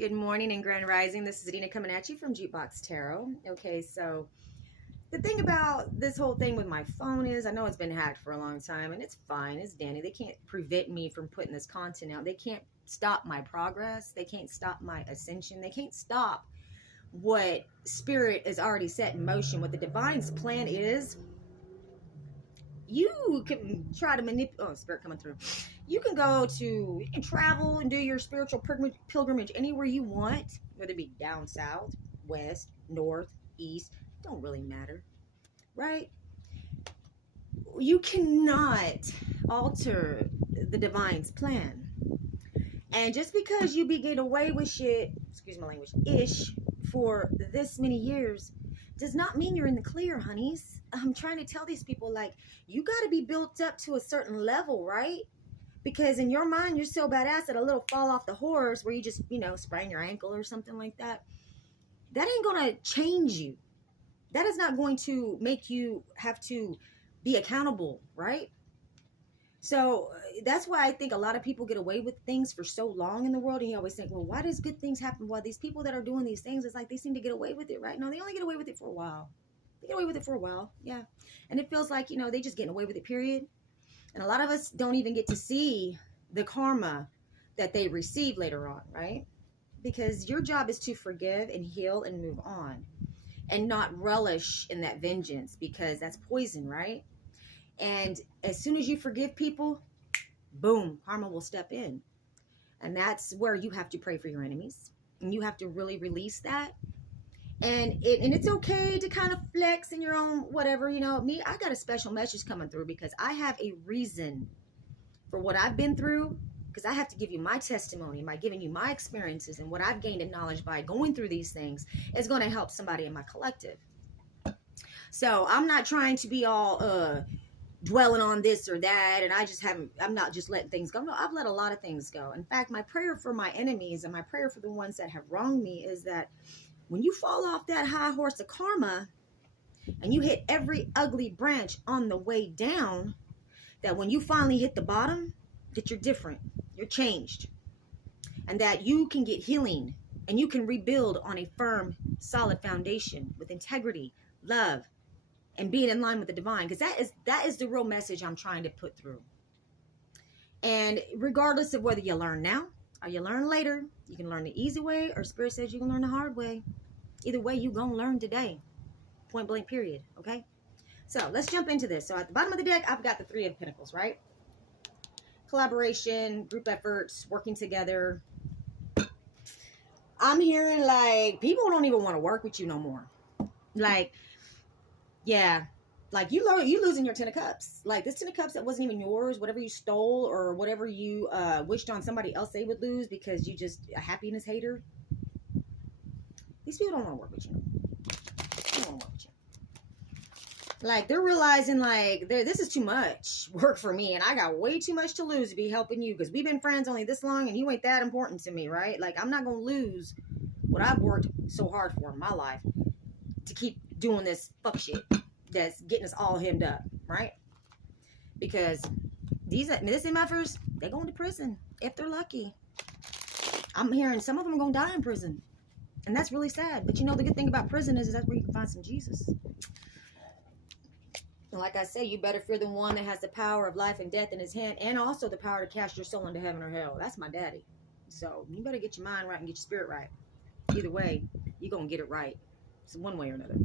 Good morning and grand rising. This is Adina coming at you from Jukebox Tarot. Okay, so the thing about this whole thing with my phone is I know it's been hacked for a long time and it's fine. It's Danny. They can't prevent me from putting this content out. They can't stop my progress. They can't stop my ascension. They can't stop what spirit is already set in motion. What the divine's plan is. You can try to manipulate. Oh, spirit coming through. You can travel and do your spiritual pilgrimage anywhere you want, whether it be down south, west, north, east. Don't really matter, right? You cannot alter the divine's plan. And just because you get away with shit, excuse my language, ish, for this many years, does not mean you're in the clear, honeys. I'm trying to tell these people, like, you got to be built up to a certain level, right? Because in your mind, you're so badass that a little fall off the horse where you just, sprain your ankle or something like that, that ain't going to change you. That is not going to make you have to be accountable, right? So that's why I think a lot of people get away with things for so long in the world. And you always think, well, why does good things happen? Well, these people that are doing these things, it's like they seem to get away with it, right? No, they only get away with it for a while. They get away with it for a while, yeah. And it feels like, they just getting away with it, period. And a lot of us don't even get to see the karma that they receive later on, right? Because your job is to forgive and heal and move on and not relish in that vengeance, because that's poison, right? And as soon as you forgive people, boom, karma will step in. And that's where you have to pray for your enemies. And you have to really release that. And it's okay to kind of flex in your own whatever, me, I got a special message coming through because I have a reason for what I've been through, because I have to give you my testimony by giving you my experiences, and what I've gained in knowledge by going through these things is going to help somebody in my collective. So I'm not trying to be all dwelling on this or that, and I'm not just letting things go. No, I've let a lot of things go. In fact, my prayer for my enemies and my prayer for the ones that have wronged me is that when you fall off that high horse of karma and you hit every ugly branch on the way down, that when you finally hit the bottom, that you're different, you're changed, and that you can get healing and you can rebuild on a firm, solid foundation with integrity, love, and being in line with the divine, because that is the real message I'm trying to put through. And regardless of whether you learn now or you learn later, you can learn the easy way, or Spirit says you can learn the hard way. Either way, you gonna learn today. Point blank, period. Okay? So let's jump into this. So at the bottom of the deck, I've got the Three of Pentacles, right? Collaboration, group efforts, working together. I'm hearing like people don't even want to work with you no more. Like, yeah, like you losing your Ten of Cups. Like this Ten of Cups that wasn't even yours, whatever you stole or whatever you wished on somebody else they would lose because you just a happiness hater. These people don't want to work with you. They don't want to work with you. Like they're realizing like this is too much work for me, and I got way too much to lose to be helping you because we've been friends only this long, and you ain't that important to me, right? Like I'm not gonna lose what I've worked so hard for in my life to keep doing this fuck shit that's getting us all hemmed up, right? Because this MFers, they're going to prison if they're lucky. I'm hearing some of them are going to die in prison, and that's really sad. But the good thing about prison is that's where you can find some Jesus. And like I say, you better fear the one that has the power of life and death in his hand, and also the power to cast your soul into heaven or hell. That's my daddy. So you better get your mind right and get your spirit right. Either way, you're going to get it right. It's one way or another.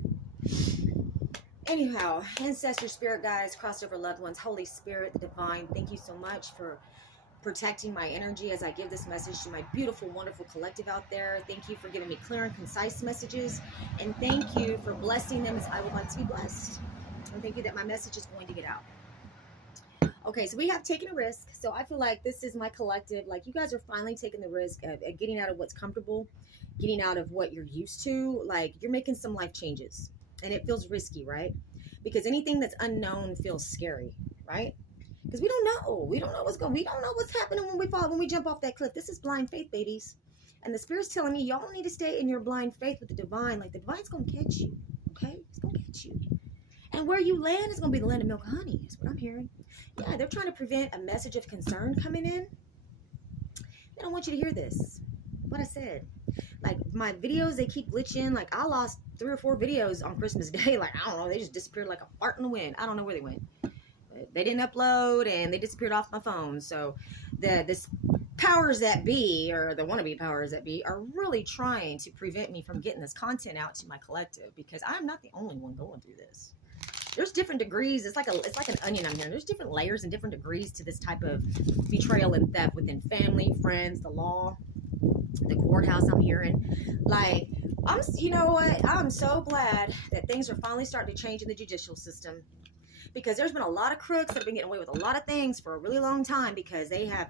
Anyhow, ancestor, spirit guides, crossover loved ones, Holy Spirit, the divine, thank you so much for protecting my energy as I give this message to my beautiful, wonderful collective out there. Thank you for giving me clear and concise messages. And thank you for blessing them as I would like to be blessed. And thank you that my message is going to get out. Okay, so we have taken a risk. So I feel like this is my collective. Like you guys are finally taking the risk of getting out of what's comfortable, getting out of what you're used to. Like you're making some life changes. And it feels risky, right? Because anything that's unknown feels scary, right? Because we don't know. We don't know what's happening when we jump off that cliff. This is blind faith, babies. And the Spirit's telling me y'all need to stay in your blind faith with the divine. Like the divine's going to catch you, okay? It's going to catch you. And where you land is going to be the land of milk and honey, is what I'm hearing. Yeah, they're trying to prevent a message of concern coming in. They don't want you to hear this. what I said. Like, my videos, they keep glitching. Like, I lost 3 or 4 videos on Christmas Day. Like, I don't know, they just disappeared like a fart in the wind. I don't know where they went. They didn't upload, and they disappeared off my phone. So this powers that be, or the wannabe powers that be, are really trying to prevent me from getting this content out to my collective, because I'm not the only one going through this. There's different degrees. It's like an onion I'm hearing. There's different layers and different degrees to this type of betrayal and theft within family, friends, the law, the courthouse. I'm hearing, like, you know what? I'm so glad that things are finally starting to change in the judicial system, because there's been a lot of crooks that have been getting away with a lot of things for a really long time, because they have,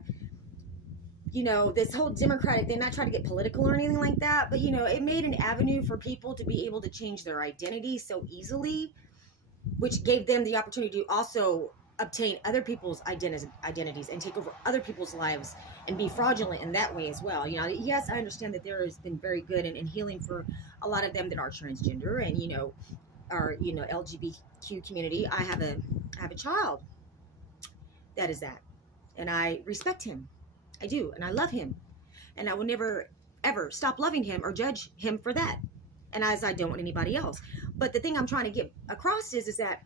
you know, this whole Democratic thing, not trying to get political or anything like that, but, you know, it made an avenue for people to be able to change their identity so easily, which gave them the opportunity to also obtain other people's identities and take over other people's lives and be fraudulent in that way as well. You know, yes, I understand that there has been very good and healing for a lot of them that are transgender and, you know, are, you know, LGBTQ community. I have a child that is that, and I respect him. I do, and I love him, and I will never ever stop loving him or judge him for that, and as I don't want anybody else. But the thing I'm trying to get across is that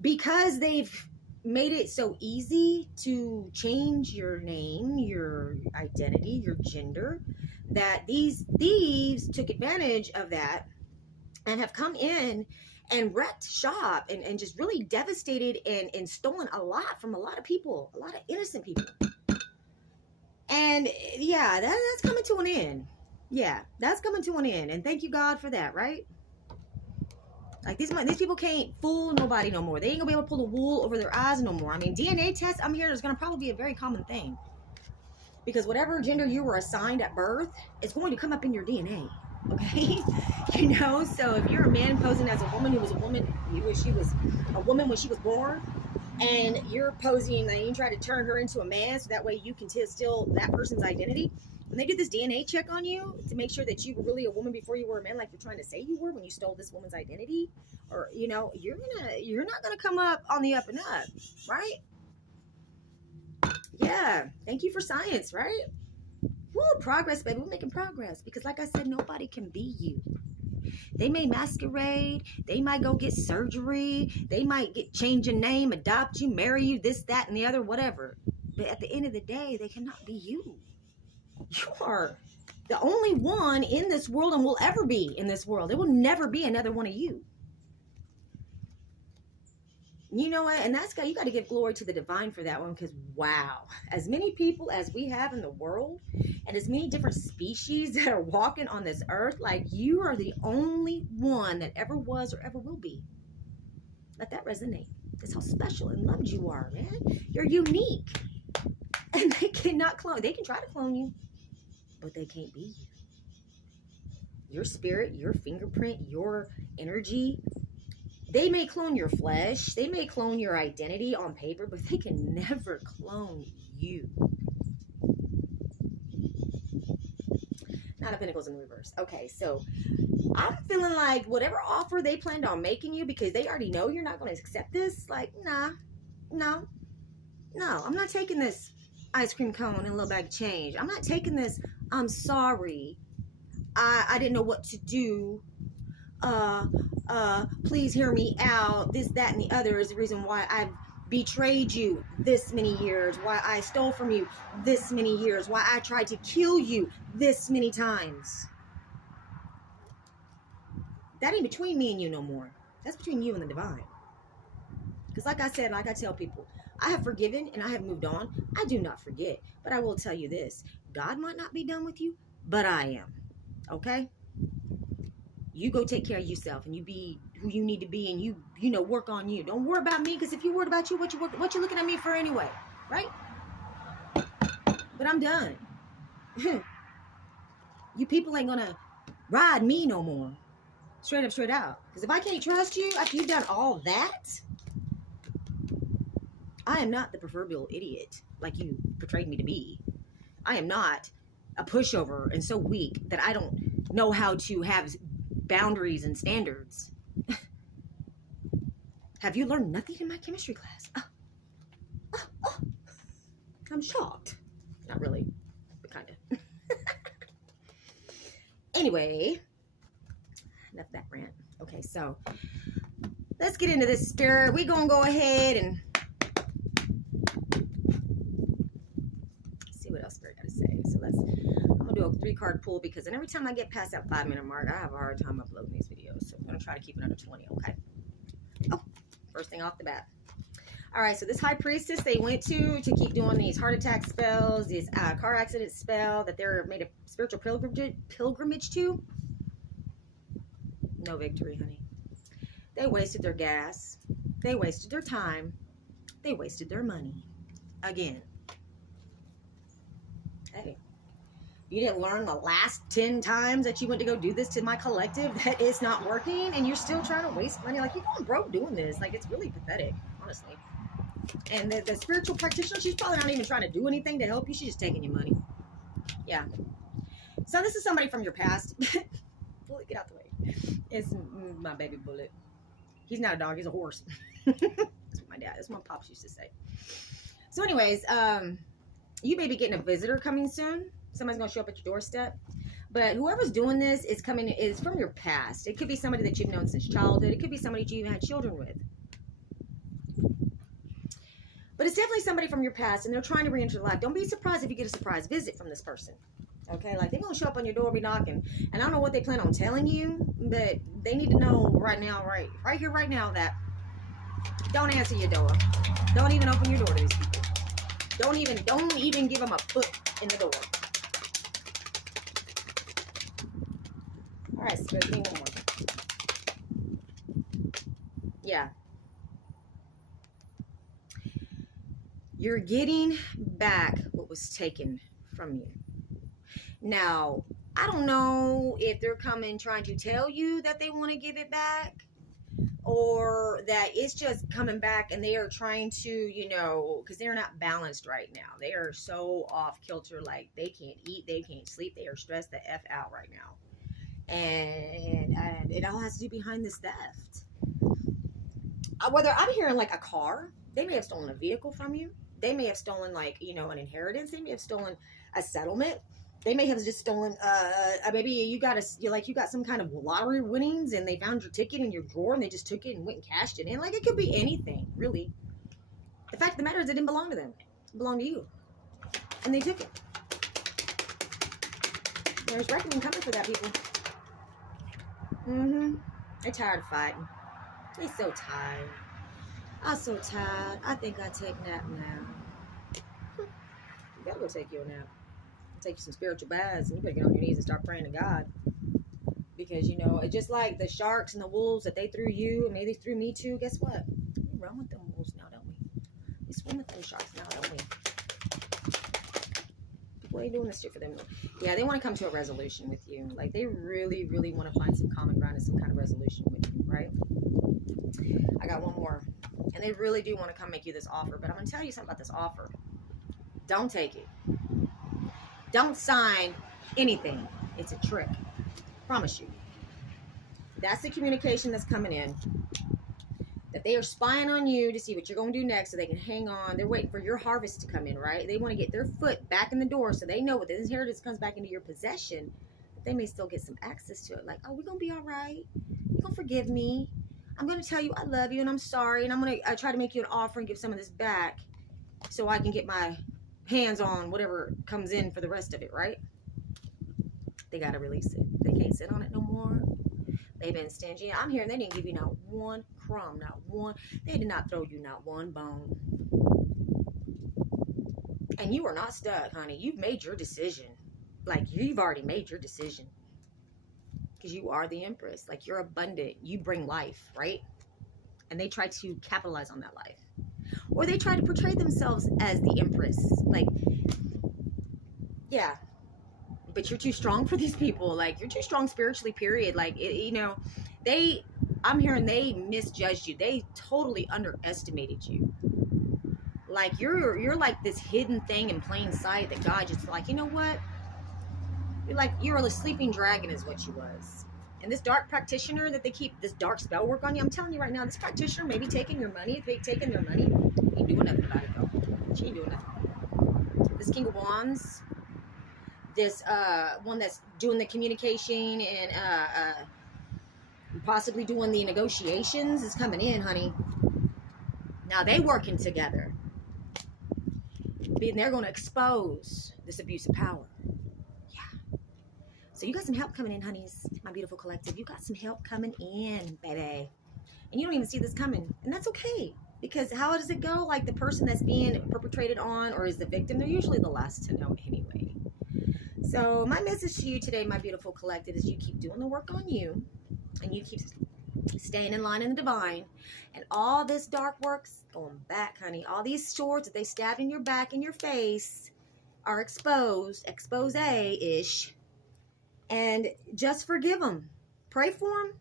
because they've made it so easy to change your name, your identity, your gender, that these thieves took advantage of that and have come in and wrecked shop and just really devastated and stolen a lot from a lot of people, a lot of innocent people. And yeah, that's coming to an end. Yeah, that's coming to an end. And thank you, God, for that, right? Like, these people can't fool nobody no more. They ain't gonna be able to pull the wool over their eyes no more. I mean, DNA tests, I'm hearing, is gonna probably be a very common thing. Because whatever gender you were assigned at birth, it's going to come up in your DNA. Okay? You know, so if you're a man posing as a woman who was a woman, she was a woman when she was born, and you're posing and you try to turn her into a man so that way you can steal that person's identity, when they do this DNA check on you to make sure that you were really a woman before you were a man, like you're trying to say you were when you stole this woman's identity, or, you know, you're not gonna come up on the up and up, right? Yeah, thank you for science, right? Woo, progress, baby. We're making progress, because like I said, nobody can be you. They may masquerade, they might go get surgery, they might change your name, adopt you, marry you, this, that, and the other, whatever. But at the end of the day, they cannot be you. You are the only one in this world and will ever be in this world. There will never be another one of you. You know what? And that's you got to give glory to the divine for that one, because wow, as many people as we have in the world and as many different species that are walking on this earth, like, you are the only one that ever was or ever will be. Let that resonate. That's how special and loved you are, man. You're unique. And they cannot clone. They can try to clone you, but they can't be you. Your spirit, your fingerprint, your energy. They may clone your flesh, they may clone your identity on paper, but they can never clone you. Nine of Pentacles in reverse. Okay, so I'm feeling like whatever offer they planned on making you, because they already know you're not going to accept this, like, no, I'm not taking this ice cream cone and a little bag of change. I'm not taking this, I'm sorry, I didn't know what to do. Please hear me out. This, that, and the other is the reason why I've betrayed you this many years, why I stole from you this many years, why I tried to kill you this many times. That ain't between me and you no more. That's between you and the divine. Because like I said, like I tell people, I have forgiven and I have moved on. I do not forget. But I will tell you this. God might not be done with you, but I am. Okay? You go take care of yourself and you be who you need to be, and you know, work on you. Don't worry about me, because if you worried about you, what you looking at me for anyway, right? But I'm done. You people ain't gonna ride me no more. Straight up, straight out. Because if I can't trust you after you've done all that, I am not the proverbial idiot like you portrayed me to be. I am not a pushover and so weak that I don't know how to have boundaries and standards. Have you learned nothing in my chemistry class? I'm shocked. Not really, but kind of. Anyway, enough of that rant. Okay, so let's get into this spirit. We're going to go ahead and see what else Spirit got to say. So I'm going to do a 3-card pull because then every time I get past that 5-minute mark, I have a hard time uploading these videos. So I'm going to try to keep it under 20, okay? Oh, first thing off the bat. All right, so this high priestess they went to keep doing these heart attack spells, these car accident spell that they're made a spiritual pilgrimage to. No victory, honey. They wasted their gas. They wasted their time. They wasted their money. Again. Hey, you didn't learn the last 10 times that you went to go do this to my collective that it's not working and you're still trying to waste money. Like, you're going broke doing this. Like, it's really pathetic, honestly. And the spiritual practitioner, she's probably not even trying to do anything to help you. She's just taking your money. Yeah. So this is somebody from your past. Bullet, get out the way. It's my baby Bullet. He's not a dog. He's a horse. That's what my dad, that's what my pops used to say. So anyways, you may be getting a visitor coming soon. Somebody's going to show up at your doorstep. But whoever's doing this is from your past. It could be somebody that you've known since childhood. It could be somebody that you even had children with. But it's definitely somebody from your past, and they're trying to re-enter your life. Don't be surprised if you get a surprise visit from this person. Okay? Like, they're going to show up on your door, be knocking. And I don't know what they plan on telling you, but they need to know right now, right here, right now, that don't answer your door. Don't even open your door to these people. Don't even give them a foot in the door. All right, Spirit, give me one more. Yeah. You're getting back what was taken from you. Now, I don't know if they're coming trying to tell you that they want to give it back, or that it's just coming back and they are trying to, you know, because they're not balanced right now. They are so off kilter, like they can't eat, they can't sleep, they are stressed the F out right now. And it all has to do behind this theft. Whether I'm hearing like a car, they may have stolen a vehicle from you. They may have stolen, like, you know, an inheritance. They may have stolen a settlement. They may have just stolen, maybe you got some kind of lottery winnings and they found your ticket in your drawer and they just took it and went and cashed it in. Like, it could be anything, really. The fact of the matter is it didn't belong to them. It belonged to you. And they took it. There's reckoning coming for that, people. They're tired of fighting. They're so tired. I'm so tired. I think I take a nap now. You better go take your nap. Take you some spiritual baths, and you better get on your knees and start praying to God. Because, you know, it's just like the sharks and the wolves that they threw you, and they threw me too. Guess what? We run with them wolves now, don't we? We swim with them sharks now, don't we? People ain't doing this shit for them. Yeah, they want to come to a resolution with you. Like, they really, really want to find some common ground and some kind of resolution with you, right? I got one more. And they really do want to come make you this offer. But I'm going to tell you something about this offer. Don't take it. Don't sign anything. It's a trick. Promise you. That's the communication that's coming in. That they are spying on you to see what you're going to do next so they can hang on. They're waiting for your harvest to come in, right? They want to get their foot back in the door so they know when this inheritance comes back into your possession, that they may still get some access to it. Like, oh, we're going to be all right. You're going to forgive me. I'm going to tell you I love you and I'm sorry. And I'm going to try to make you an offer and give some of this back so I can get my hands on whatever comes in for the rest of it, right? They got to release it. They can't sit on it no more. They've been stingy. I'm hearing they didn't give you not one crumb, not one. They did not throw you not one bone. And you are not stuck, honey. You've made your decision. Like, you've already made your decision. Because you are the Empress. Like, you're abundant. You bring life, right? And they try to capitalize on that life. Or they try to portray themselves as the Empress. Like, yeah. But you're too strong for these people. Like, you're too strong spiritually, period. Like, you know, I'm hearing they misjudged you. They totally underestimated you. Like, you're like this hidden thing in plain sight that God just like, you know what? You're a sleeping dragon is what you was. And this dark practitioner that they keep this dark spell work on you, I'm telling you right now, this practitioner may be taking your money. Taking their money. Ain't doing nothing about it, though. She ain't doing nothing. This King of Wands, this one that's doing the communication and possibly doing the negotiations is coming in, honey. Now they working together. And they're going to expose this abuse of power. Yeah. So you got some help coming in, honeys. My beautiful collective. You got some help coming in, baby. And you don't even see this coming. And that's okay. Because how does it go? Like the person that's being perpetrated on or is the victim, they're usually the last to know anyway. So my message to you today, my beautiful collective, is you keep doing the work on you. And you keep staying in line in the divine. And all this dark work's going back, honey. All these swords that they stabbed in your back and your face are exposed. Expose-ish. And just forgive them. Pray for them.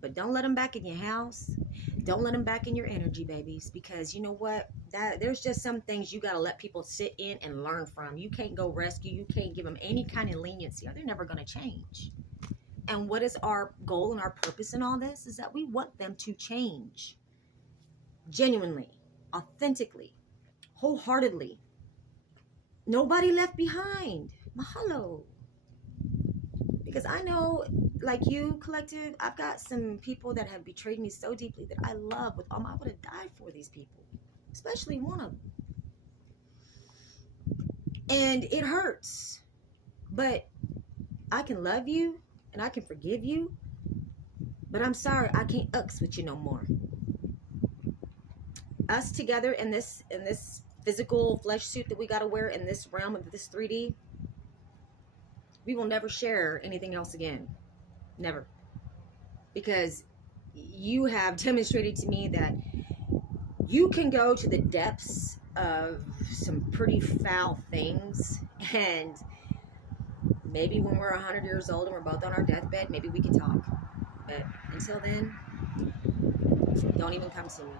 But don't let them back in your house. Don't let them back in your energy, babies. Because you know what? There's just some things you got to let people sit in and learn from. You can't go rescue. You can't give them any kind of leniency. Or they're never going to change. And what is our goal and our purpose in all this? Is that we want them to change. Genuinely. Authentically. Wholeheartedly. Nobody left behind. Mahalo. Because I know, like you, collective, I've got some people that have betrayed me so deeply that I love with all my, I would have died for these people. Especially one of them. And it hurts. But I can love you and I can forgive you. But I'm sorry, I can't ux with you no more. Us together in this physical flesh suit that we got to wear in this realm of this 3D, we will never share anything else again. Never. Because you have demonstrated to me that you can go to the depths of some pretty foul things. And maybe when we're 100 years old and we're both on our deathbed, maybe we can talk. But until then, don't even come to me.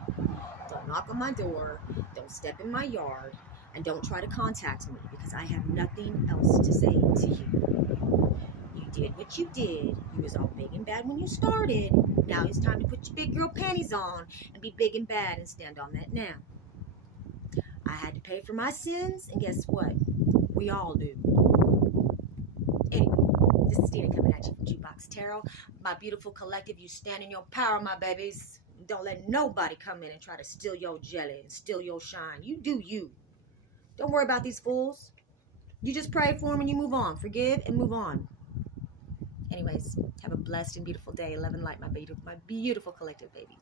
Don't knock on my door. Don't step in my yard. And don't try to contact me because I have nothing else to say to you. You did what you did. You was all big and bad when you started. Now it's time to put your big girl panties on and be big and bad and stand on that now. I had to pay for my sins, and guess what? We all do. Anyway, this is Dina coming at you from Jukebox Tarot. My beautiful collective, you stand in your power, my babies. Don't let nobody come in and try to steal your jelly and steal your shine. You do you. Don't worry about these fools. You just pray for them and you move on. Forgive and move on. Anyways, have a blessed and beautiful day. Love and light, my beautiful collective babies.